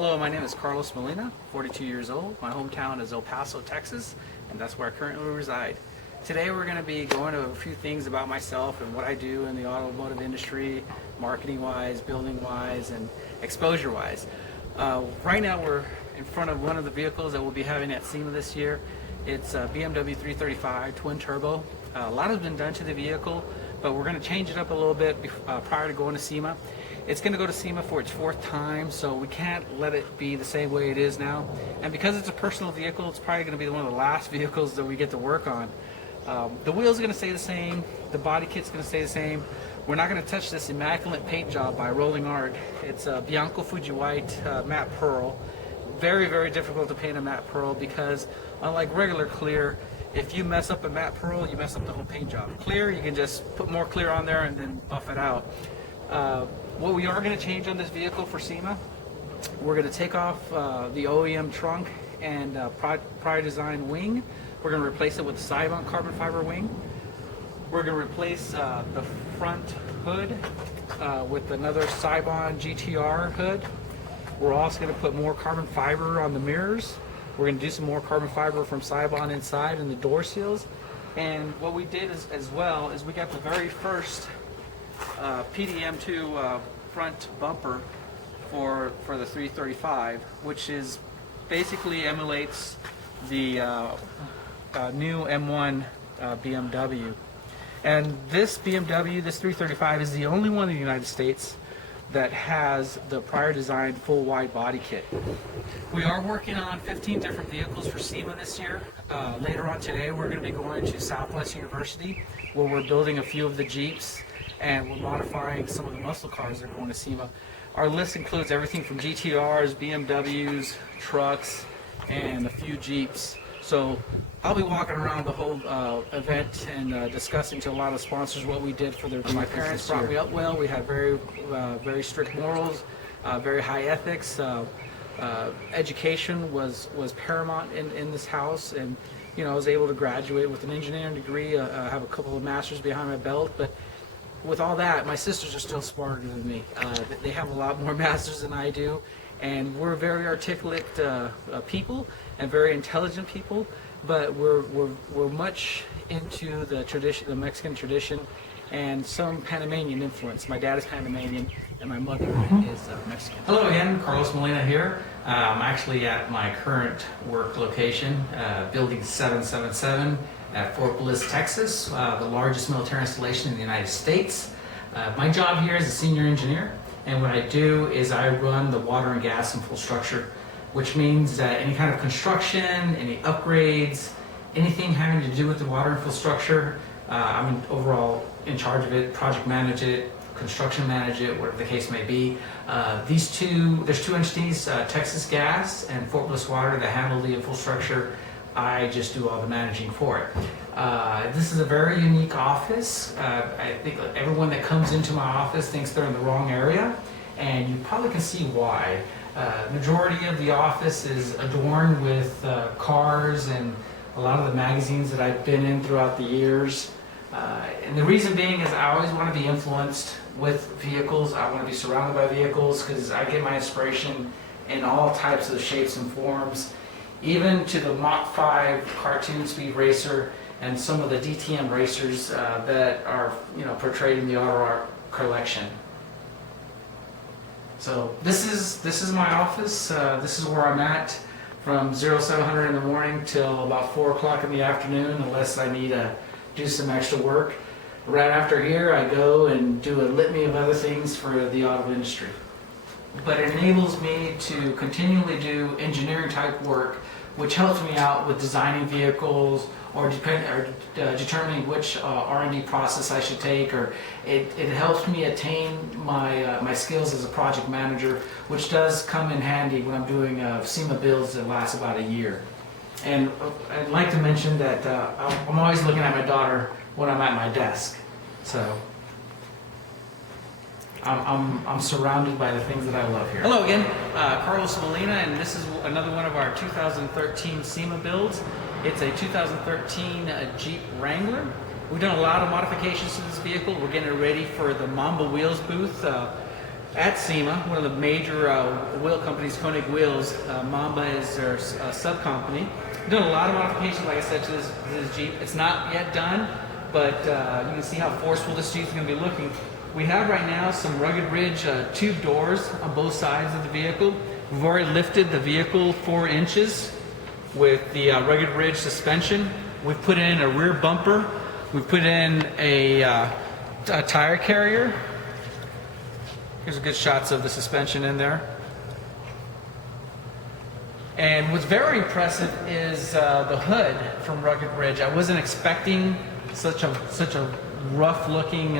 Hello, my name is Carlos Molina, 42 years old. My hometown is El Paso, Texas, and that's where I currently reside. Today we're going to be going over a few things about myself and what I do in the automotive industry, marketing-wise, building-wise, and exposure-wise. Right now we're in front of one of the vehicles that we'll be having at SEMA this year. It's a BMW 335 twin turbo. A lot has been done to the vehicle, but we're going to change it up a little bit prior to going to SEMA. It's going to go to SEMA for its fourth time, so we can't let it be the same way it is now. And because it's a personal vehicle, it's probably going to be one of the last vehicles that we get to work on. The wheels are going to stay the same. The body kit's going to stay the same. We're not going to touch this immaculate paint job by Rolling Art. It's a Bianco Fuji White matte pearl. Very, very difficult to paint a matte pearl because unlike regular clear, if you mess up a matte pearl, you mess up the whole paint job. Clear, you can just put more clear on there and then buff it out. What we are going to change on this vehicle for SEMA, we're going to take off the OEM trunk and prior design wing. We're going to replace it with the Cybon carbon fiber wing. We're going to replace the front hood with another Cybon GTR hood. We're also going to put more carbon fiber on the mirrors. We're going to do some more carbon fiber from Cybon inside in the door seals. And what we did as well is we got the very first PDM2 front bumper for the 335, which is basically emulates the new M1 BMW. And this BMW, this 335, is the only one in the United States that has the prior designed full wide body kit. We are working on 15 different vehicles for SEMA this year. Later on today we're going to be going to Southwest University where we're building a few of the Jeeps and we're modifying some of the muscle cars that are going to SEMA. Our list includes everything from GTRs, BMWs, trucks, and a few Jeeps. So I'll be walking around the whole event and discussing to a lot of sponsors what we did for their vehicles. My parents brought me up well. We had very strict morals, very high ethics. Education was paramount in this house, and you know I was able to graduate with an engineering degree. I have a couple of masters behind my belt, but with all that, my sisters are still smarter than me. They have a lot more masters than I do, and we're very articulate people and very intelligent people. But we're much into the tradition, the Mexican tradition, and some Panamanian influence. My dad is Panamanian, and my mother is Mexican. Hello again, Carlos Molina here. I'm actually at my current work location, Building 777 at Fort Bliss, Texas, the largest military installation in the United States. My job here is a senior engineer, and what I do is I run the water and gas infrastructure, which means any kind of construction, any upgrades, anything having to do with the water infrastructure, I'm overall in charge of it, project manage it, construction manage it, whatever the case may be. There's two entities, Texas Gas and Fort Bliss Water, that handle the infrastructure. I just do all the managing for it. This is a very unique office. I think everyone that comes into my office thinks they're in the wrong area, and you probably can see why. Majority of the office is adorned with cars and a lot of the magazines that I've been in throughout the years. And the reason being is I always want to be influenced with vehicles. I want to be surrounded by vehicles because I get my inspiration in all types of shapes and forms, even to the Mach 5 cartoon speed racer and some of the DTM racers that are portrayed in the auto art collection. So this is my office. This is where I'm at from 0700 in the morning till about 4 o'clock in the afternoon, unless I need to do some extra work. Right after here, I go and do a litany of other things for the auto industry. But it enables me to continually do engineering type work, which helps me out with designing vehicles or determining which R&D process I should take, or it helps me attain my skills as a project manager, which does come in handy when I'm doing SEMA builds that last about a year. And I'd like to mention that I'm always looking at my daughter when I'm at my desk, so I'm surrounded by the things that I love here. Hello again, Carlos Molina, and this is another one of our 2013 SEMA builds. It's a 2013 Jeep Wrangler. We've done a lot of modifications to this vehicle. We're getting it ready for the Mamba Wheels booth. at SEMA, one of the major wheel companies, Koenig Wheels. Mamba is their sub-company. We've done a lot of modifications, like I said, to this Jeep. It's not yet done, but you can see how forceful this Jeep's going to be looking. We have right now some Rugged Ridge tube doors on both sides of the vehicle. We've already lifted the vehicle 4 inches with the Rugged Ridge suspension. We've put in a rear bumper. We've put in a tire carrier. Here's good shots of the suspension in there. And what's very impressive is the hood from Rugged Ridge. I wasn't expecting such a rough-looking,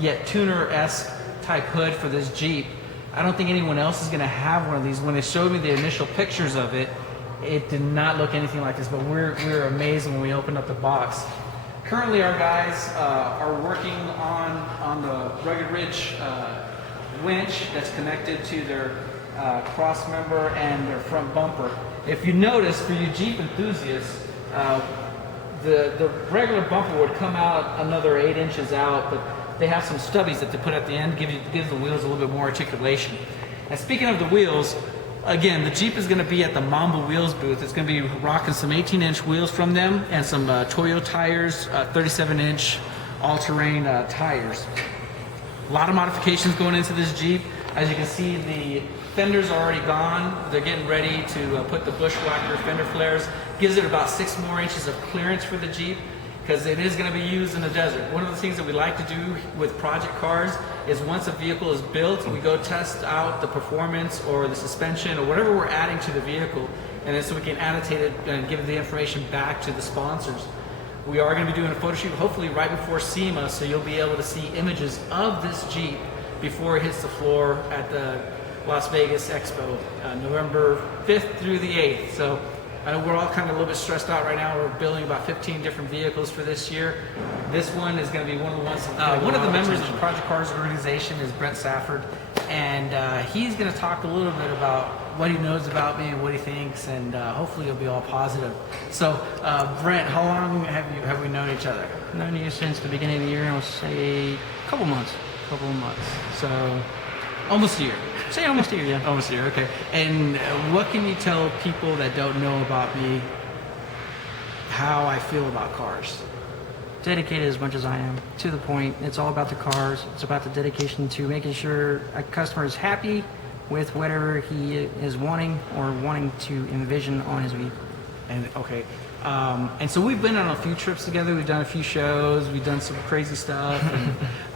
yet tuner-esque type hood for this Jeep. I don't think anyone else is going to have one of these. When they showed me the initial pictures of it, it did not look anything like this, but we were amazed when we opened up the box. Currently, our guys are working on the Rugged Ridge winch that's connected to their cross member and their front bumper. If you notice, for you Jeep enthusiasts, the regular bumper would come out another 8 inches out, but they have some stubbies that they put at the end, gives the wheels a little bit more articulation. And speaking of the wheels, again, the Jeep is going to be at the Mamba Wheels booth. It's going to be rocking some 18-inch wheels from them and some Toyo tires, 37-inch all-terrain tires. A lot of modifications going into this Jeep. As you can see, the fenders are already gone. They're getting ready to put the Bushwhacker fender flares. Gives it about 6 more inches of clearance for the Jeep because it is going to be used in the desert. One of the things that we like to do with project cars is once a vehicle is built, we go test out the performance or the suspension or whatever we're adding to the vehicle, and then so we can annotate it and give the information back to the sponsors. We are going to be doing a photo shoot hopefully right before SEMA, so you'll be able to see images of this Jeep before it hits the floor at the Las Vegas Expo, November 5th through the 8th. So I know we're all kind of a little bit stressed out right now. We're building about 15 different vehicles for this year. This one is going to be one of the ones. One of the members of the Project Cars organization is Brent Safford, and he's going to talk a little bit about what he knows about me and what he thinks, and hopefully it'll be all positive. So, Brent, how long have we known each other? Known you since the beginning of the year. I would say a couple months. So, almost a year. Say almost a year, yeah. Almost a year, okay. And what can you tell people that don't know about me how I feel about cars? Dedicated as much as I am, to the point. It's all about the cars. It's about the dedication to making sure a customer is happy with whatever he is wanting or wanting to envision on his vehicle. And okay. And so we've been on a few trips together. We've done a few shows. We've done some crazy stuff.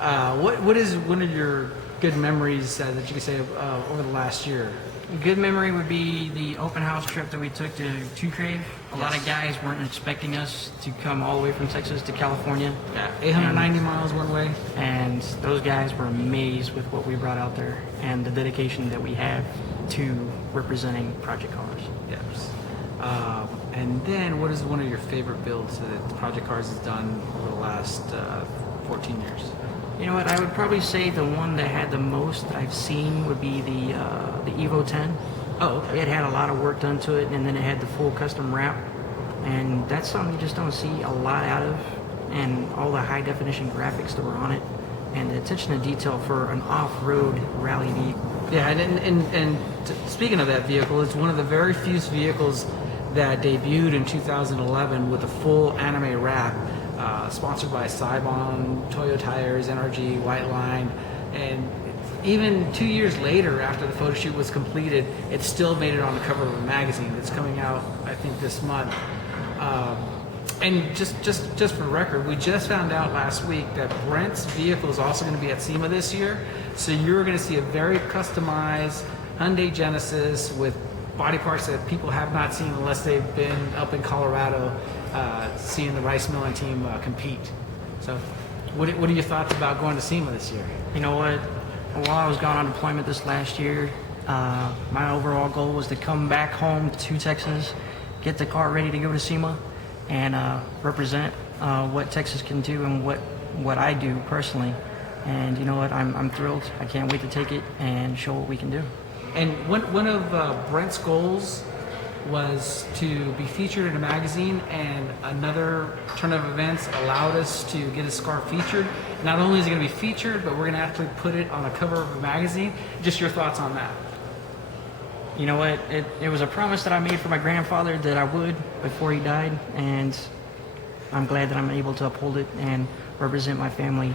And, what is one of your good memories that you could say over the last year? A good memory would be the open house trip that we took to Two Crave. A lot of guys weren't expecting us to come all the way from Texas to California. Yeah, 890 miles one way. And those guys were amazed with what we brought out there and the dedication that we have to representing Project Cars. Yes. And then, what is one of your favorite builds that Project Cars has done over the last 14 years? You know what? I would probably say the one that had the most that I've seen would be the Evo 10. Oh, okay. It had a lot of work done to it, and then it had the full custom wrap. And that's something you just don't see a lot out of. And all the high definition graphics that were on it, and the attention to detail for an off-road rally vehicle. Yeah, and speaking of that vehicle, it's one of the very few vehicles that debuted in 2011 with a full anime wrap, sponsored by Saibon, Toyo Tires, NRG, White Line, and even 2 years later, after the photo shoot was completed, it still made it on the cover of a magazine that's coming out, I think, this month. And just for the record, we just found out last week that Brent's vehicle is also going to be at SEMA this year. So you're going to see a very customized Hyundai Genesis with body parts that people have not seen unless they've been up in Colorado seeing the rice milling team compete. So what are your thoughts about going to SEMA this year? You know what? While I was gone on deployment this last year, my overall goal was to come back home to Texas, get the car ready to go to SEMA, and represent what Texas can do and what I do personally. And you know what? I'm thrilled. I can't wait to take it and show what we can do. And one of Brent's goals was to be featured in a magazine, and another turn of events allowed us to get his car featured. Not only is it going to be featured, but we're going to actually put it on the cover of a magazine. Just your thoughts on that? You know what? It was a promise that I made for my grandfather that I would before he died, and I'm glad that I'm able to uphold it and represent my family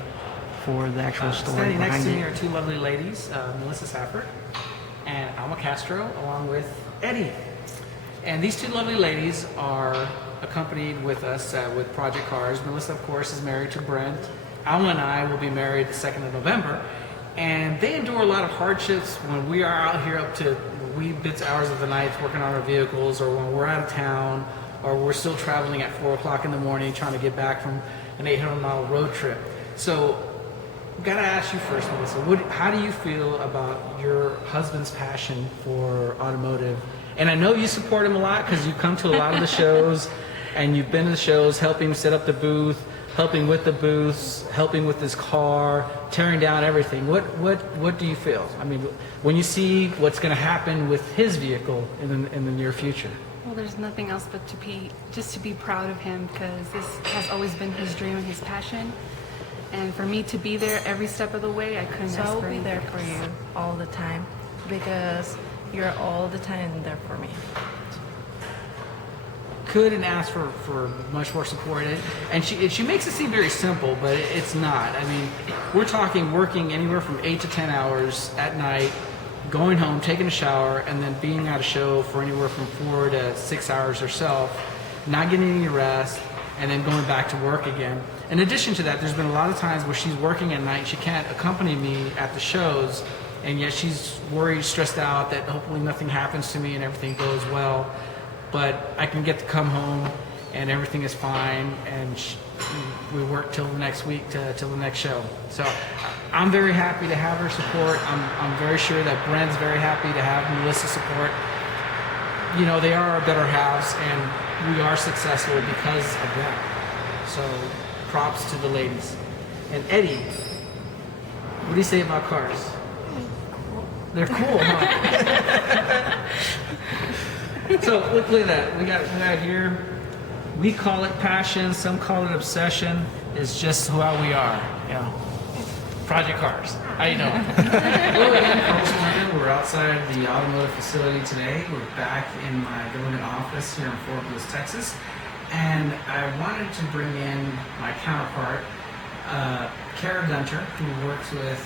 for the actual story Standing next behind to me it. are two lovely ladies, Melissa Safford and Alma Castro, along with Eddie. And these two lovely ladies are accompanied with us with Project Cars. Melissa, of course, is married to Brent. Alma and I will be married the 2nd of November. And they endure a lot of hardships when we are out here up to wee bits hours of the night working on our vehicles, or when we're out of town, or we're still traveling at 4 o'clock in the morning trying to get back from an 800-mile road trip. So, gotta ask you first, Melissa, how do you feel about your husband's passion for automotive? And I know you support him a lot because you come to a lot of the shows, and you've been to the shows, helping set up the booth, helping with the booths, helping with his car, tearing down everything. What do you feel? I mean, when you see what's going to happen with his vehicle in the near future? Well, there's nothing else but to be proud of him, because this has always been his dream and his passion. And for me to be there every step of the way, I couldn't So ask I'll for be there anything for else. you all the time because you're all the time there for me. Couldn't ask for much more support. And she makes it seem very simple, but it's not. I mean, we're talking working anywhere from 8 to 10 hours at night, going home, taking a shower, and then being at a show for anywhere from 4 to 6 hours herself, not getting any rest, and then going back to work again. In addition to that, there's been a lot of times where she's working at night, she can't accompany me at the shows, and yet she's worried, stressed out that hopefully nothing happens to me and everything goes well. But I can get to come home and everything is fine, and we work till the next week, till the next show. So I'm very happy to have her support. I'm very sure that Brent's very happy to have Melissa's support. You know, they are our better halves, and we are successful because of them. So props to the ladies. And Eddie, what do you say about cars? They're cool, huh? So look at that. We got here. We call it passion. Some call it obsession. It's just how we are. You know. Project Cars. How you doing? Hello again, Carlos Molina. We're outside the automotive facility today. We're back in my government office here in Fort Bliss, Texas. And I wanted to bring in my counterpart, Kara Gunter, who works with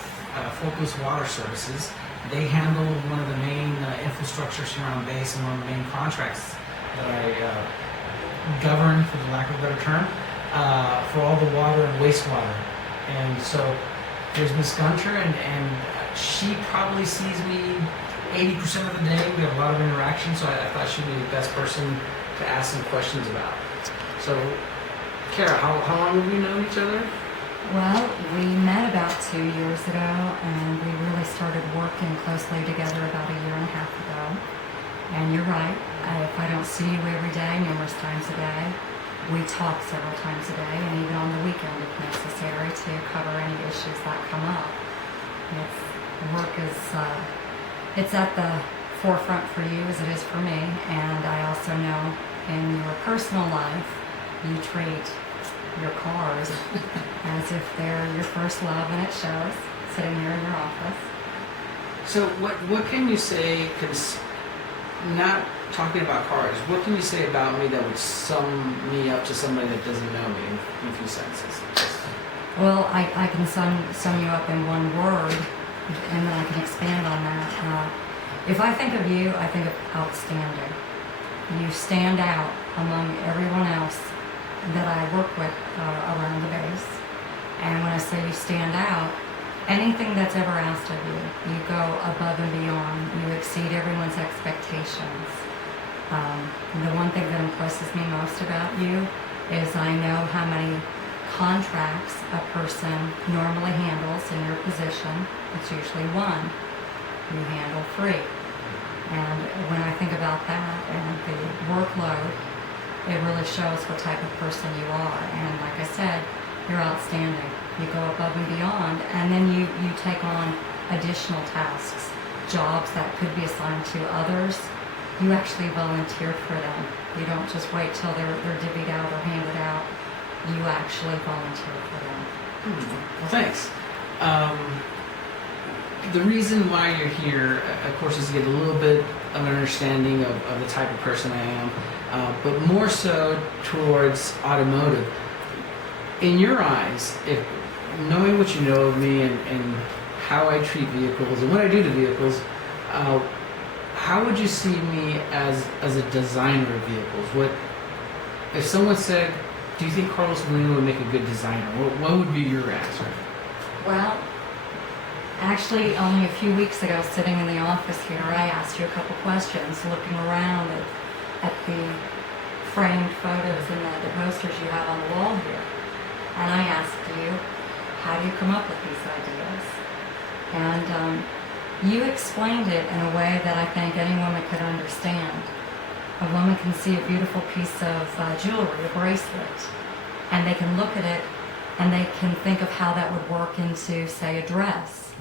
Fort Bliss Water Services. They handle one of the main infrastructures here on base and one of the main contracts that I govern, for the lack of a better term, for all the water and wastewater. And so there's Miss Gunter, and she probably sees me 80% of the day. We have a lot of interaction, so I thought she'd be the best person to ask some questions about. So, Kara, how long have we known each other? Well, we met about 2 years ago, and we really started working closely together about a year and a half ago. And you're right, if I don't see you every day, numerous times a day, we talk several times a day, and even on the weekend if necessary, to cover any issues that come up. Work is, it's at the forefront for you as it is for me, and I also know in your personal life, you treat your cars as if they're your first love, and it shows sitting here in your office. So what can you say, not talking about cars, what can you say about me that would sum me up to somebody that doesn't know me in a few sentences? Well, I can sum you up in one word, and then I can expand on that. If I think of you, I think of outstanding. You stand out among everyone else that I work with around the base. And when I say you stand out, anything that's ever asked of you, you go above and beyond. You exceed everyone's expectations. The one thing that impresses me most about you is I know how many contracts a person normally handles in your position. It's usually one. You handle 3. And when I think about that and the workload, it really shows what type of person you are. And like I said, you're outstanding. You go above and beyond, and then you take on additional tasks, jobs that could be assigned to others. You actually volunteer for them. You don't just wait till they're divvied out or handed out. You actually volunteer for them. Well, thanks. The reason why you're here, of course, is to get a little bit of an understanding of the type of person I am, but more so towards automotive. In your eyes, if knowing what you know of me and how I treat vehicles and what I do to vehicles, how would you see me as a designer of vehicles? What if someone said, "Do you think Carlos Molina would make a good designer?" What would be your answer? Well, actually, only a few weeks ago, sitting in the office here, I asked you a couple questions, looking around at the framed photos and the posters you have on the wall here. And I asked you, how do you come up with these ideas? And you explained it in a way that I think any woman could understand. A woman can see a beautiful piece of jewelry, a bracelet, and they can look at it and they can think of how that would work into, say, a dress.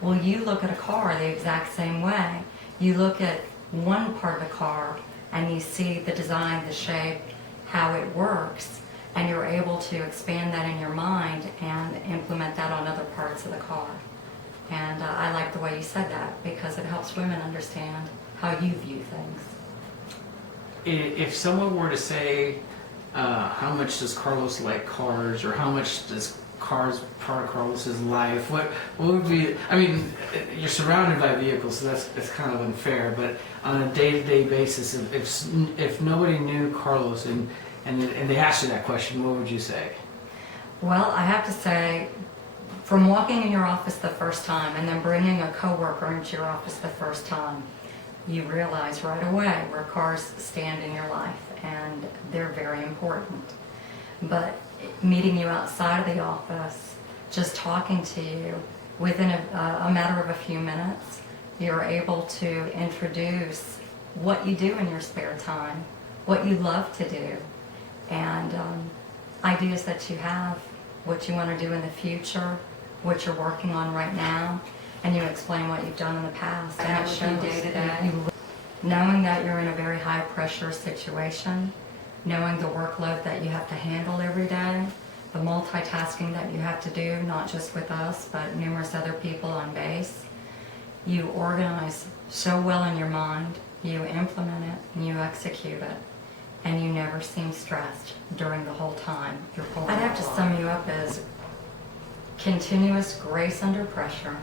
Well, you look at a car the exact same way. You look at one part of the car and you see the design, the shape, how it works, and you're able to expand that in your mind and implement that on other parts of the car. And I like the way you said that because it helps women understand how you view things. If someone were to say, how much does Carlos like cars, or how much does cars part of Carlos's life, what would be? I mean, you're surrounded by vehicles, so that's kind of unfair. But on a day-to-day basis, if nobody knew Carlos and they asked you that question, what would you say? Well, I have to say, from walking in your office the first time and then bringing a coworker into your office the first time, you realize right away where cars stand in your life, and they're very important. But meeting you outside of the office, just talking to you, within a matter of a few minutes, you're able to introduce what you do in your spare time, what you love to do, and ideas that you have, what you want to do in the future, what you're working on right now, and you explain what you've done in the past. And it shows day to day. Knowing that you're in a very high pressure situation, knowing the workload that you have to handle every day, the multitasking that you have to do, not just with us, but numerous other people on base, you organize so well in your mind, you implement it, and you execute it, and you never seem stressed during the whole time you're pulling. I'd have to sum you up as continuous grace under pressure,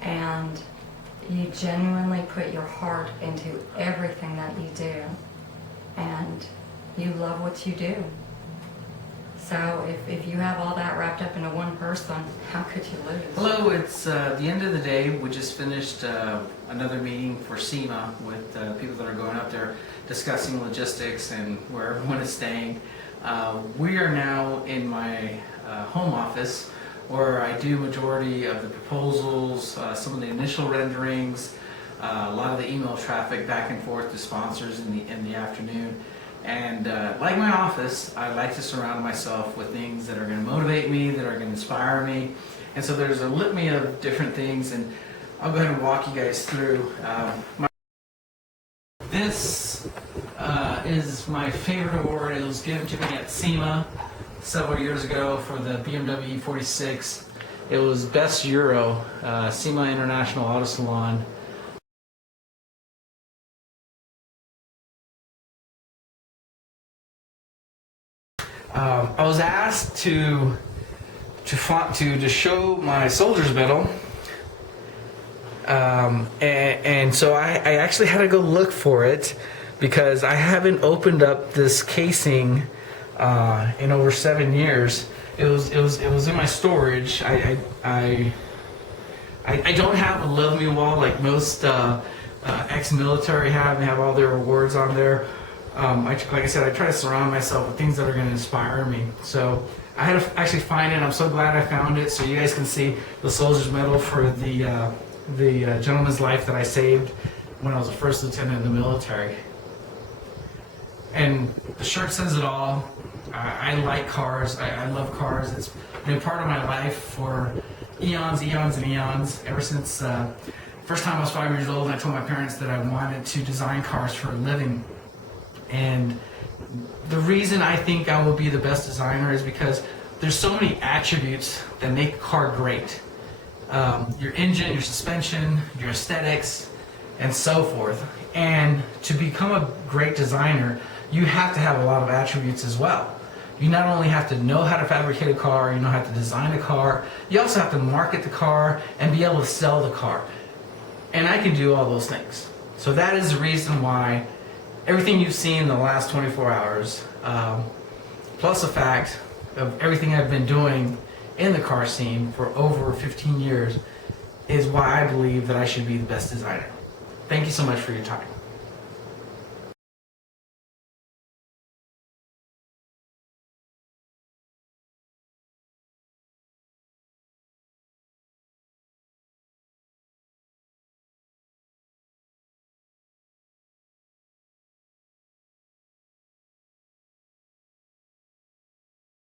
and you genuinely put your heart into everything that you do, and you love what you do. So if you have all that wrapped up into one person, how could you lose? Hello, it's the end of the day. We just finished another meeting for SEMA with people that are going up there discussing logistics and where everyone is staying. We are now in my home office, where I do majority of the proposals, some of the initial renderings, a lot of the email traffic back and forth to sponsors in the afternoon. And like my office, I like to surround myself with things that are going to motivate me, that are going to inspire me. And so there's a litany of different things, and I'll go ahead and walk you guys through. This is my favorite award. It was given to me at SEMA several years ago for the BMW E46. It was Best Euro, SEMA International Auto Salon. I was asked to show my soldier's medal, and so I actually had to go look for it because I haven't opened up this casing in over 7 years. It was in my storage. I don't have a love me wall like most ex-military have. They have all their awards on there. Like I said, I try to surround myself with things that are going to inspire me. So I had to actually find it. I'm so glad I found it, so you guys can see the soldier's medal for the gentleman's life that I saved when I was a first lieutenant in the military. And the shirt says it all. I like cars. I love cars. It's been part of my life for eons, and eons. Ever since first time I was 5 years old, I told my parents that I wanted to design cars for a living. And the reason I think I will be the best designer is because there's so many attributes that make a car great. Your engine, your suspension, your aesthetics, and so forth. And to become a great designer, you have to have a lot of attributes as well. You not only have to know how to fabricate a car, you know how to design a car, you also have to market the car and be able to sell the car. And I can do all those things. So that is the reason why everything you've seen in the last 24 hours, plus the fact of everything I've been doing in the car scene for over 15 years, is why I believe that I should be the best designer. Thank you so much for your time.